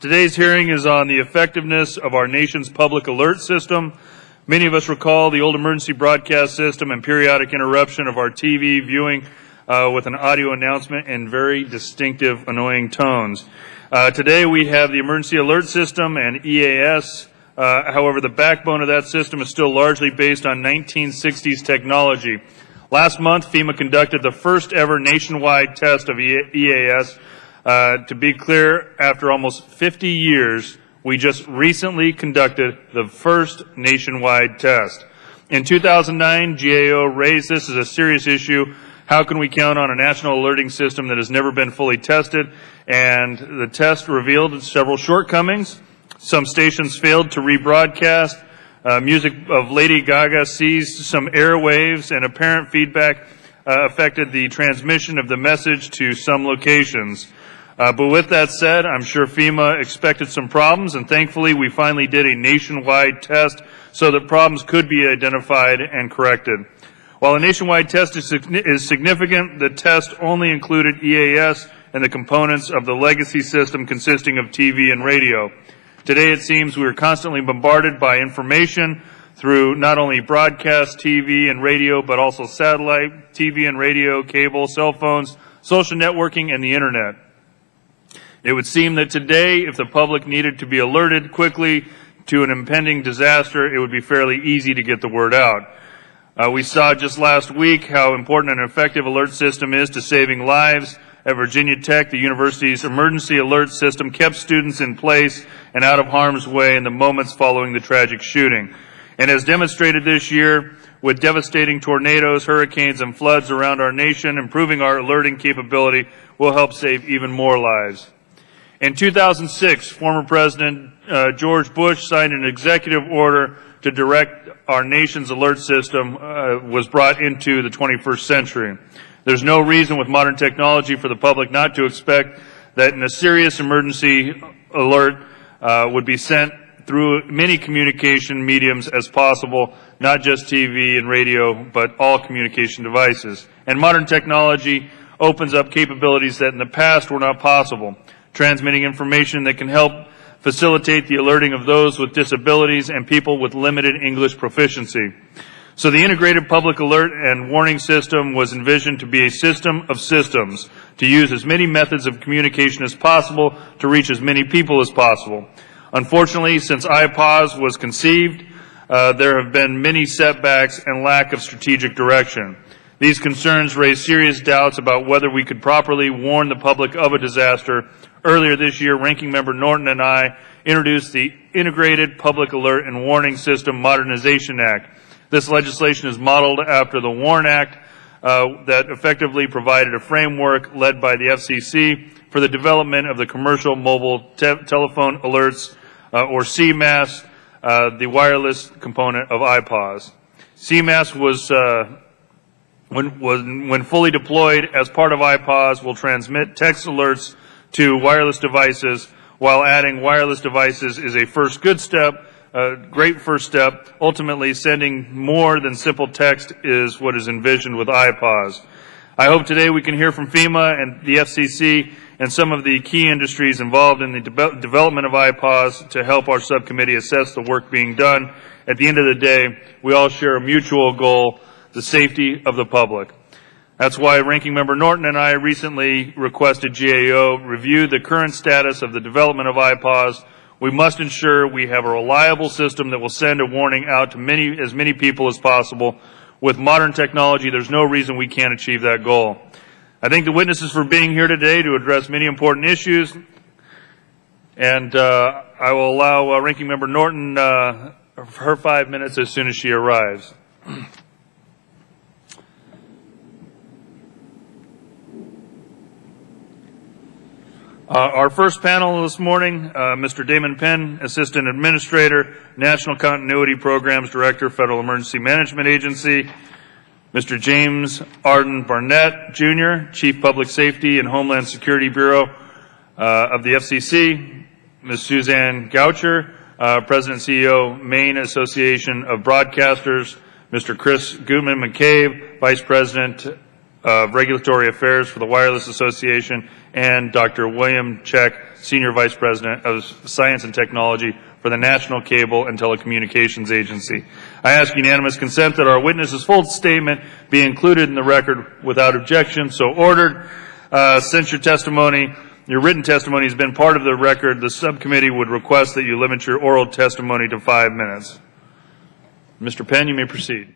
Today's hearing is on the effectiveness of our nation's public alert system. Many of us recall the old emergency broadcast system and periodic interruption of our TV viewing with an audio announcement in very distinctive, annoying tones. Today we have the emergency alert system and EAS. However, the backbone of that system is still largely based on 1960s technology. Last month, FEMA conducted the first ever nationwide test of EAS. To be clear, after almost 50 years, we just recently conducted the first nationwide test. In 2009, GAO raised this as a serious issue. How can we count on a national alerting system that has never been fully tested? And the test revealed several shortcomings. Some stations failed to rebroadcast. Music of Lady Gaga seized some airwaves, and apparent feedback affected the transmission of the message to some locations. But with that said, I'm sure FEMA expected some problems, and thankfully we finally did a nationwide test so that problems could be identified and corrected. While a nationwide test is significant, the test only included EAS and the components of the legacy system consisting of TV and radio. Today it seems we are constantly bombarded by information through not only broadcast TV and radio, but also satellite, TV and radio, cable, cell phones, social networking, and the internet. It would seem that today, if the public needed to be alerted quickly to an impending disaster, it would be fairly easy to get the word out. We saw just last week how important an effective alert system is to saving lives. At Virginia Tech, the university's emergency alert system kept students in place and out of harm's way in the moments following the tragic shooting. And as demonstrated this year, with devastating tornadoes, hurricanes, and floods around our nation, improving our alerting capability will help save even more lives. In 2006, former President George Bush signed an executive order to direct our nation's alert system was brought into the 21st century. There's no reason with modern technology for the public not to expect that in a serious emergency alert would be sent through many communication mediums as possible, not just TV and radio, but all communication devices. And modern technology opens up capabilities that in the past were not possible. Transmitting information that can help facilitate the alerting of those with disabilities and people with limited English proficiency. So the integrated public alert and warning system was envisioned to be a system of systems, to use as many methods of communication as possible to reach as many people as possible. Unfortunately, since IPAWS was conceived, there have been many setbacks and lack of strategic direction. These concerns raise serious doubts about whether we could properly warn the public of a disaster. Earlier this year, Ranking Member Norton and I introduced the Integrated Public Alert and Warning System Modernization Act. This legislation is modeled after the WARN Act that effectively provided a framework led by the FCC for the development of the commercial mobile telephone alerts, or CMAS, the wireless component of IPAWS. CMAS was when fully deployed as part of IPAWS, will transmit text alerts to wireless devices. While adding wireless devices is a first good step, a great first step, ultimately sending more than simple text is what is envisioned with IPAWS. I hope today we can hear from FEMA and the FCC and some of the key industries involved in the development of IPAWS to help our subcommittee assess the work being done. At the end of the day, we all share a mutual goal, the safety of the public. That's why Ranking Member Norton and I recently requested GAO review the current status of the development of IPAWS. We must ensure we have a reliable system that will send a warning out to as many people as possible. With modern technology, there's no reason we can't achieve that goal. I thank the witnesses for being here today to address many important issues, and I will allow Ranking Member Norton her 5 minutes as soon as she arrives. Our first panel this morning, Mr. Damon Penn, Assistant Administrator, National Continuity Programs Director, Federal Emergency Management Agency. Mr. James Arden Barnett, Jr., Chief Public Safety and Homeland Security Bureau of the FCC. Ms. Suzanne Goucher, President and CEO, Maine Association of Broadcasters. Mr. Chris Gutman McCabe, Vice President of Regulatory Affairs for the Wireless Association, and Dr. William Check, Senior Vice President of Science and Technology for the National Cable and Telecommunications Agency. I ask unanimous consent that our witness's full statement be included in the record without objection. So ordered. Since your written testimony has been part of the record, the subcommittee would request that you limit your oral testimony to 5 minutes. Mr. Penn, you may proceed.